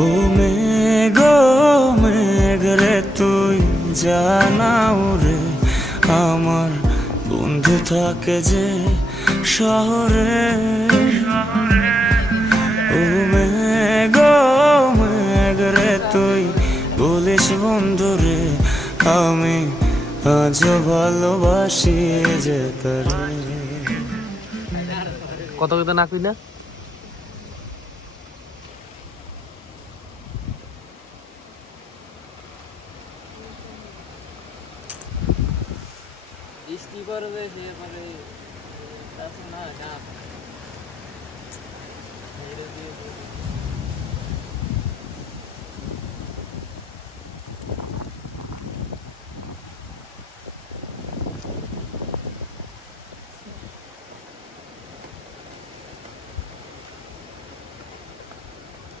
ও মেঘ মেঘ রে তুই জানাও রে, আমার বন্ধু থাকে যে শহরে। ও মেঘ মেঘ রে তুই বলিস বন্ধু রে, আমি আজও ভালোবাসি যে তারে। কত কথা না কইলা? বৃষ্টি করবে সে পরে না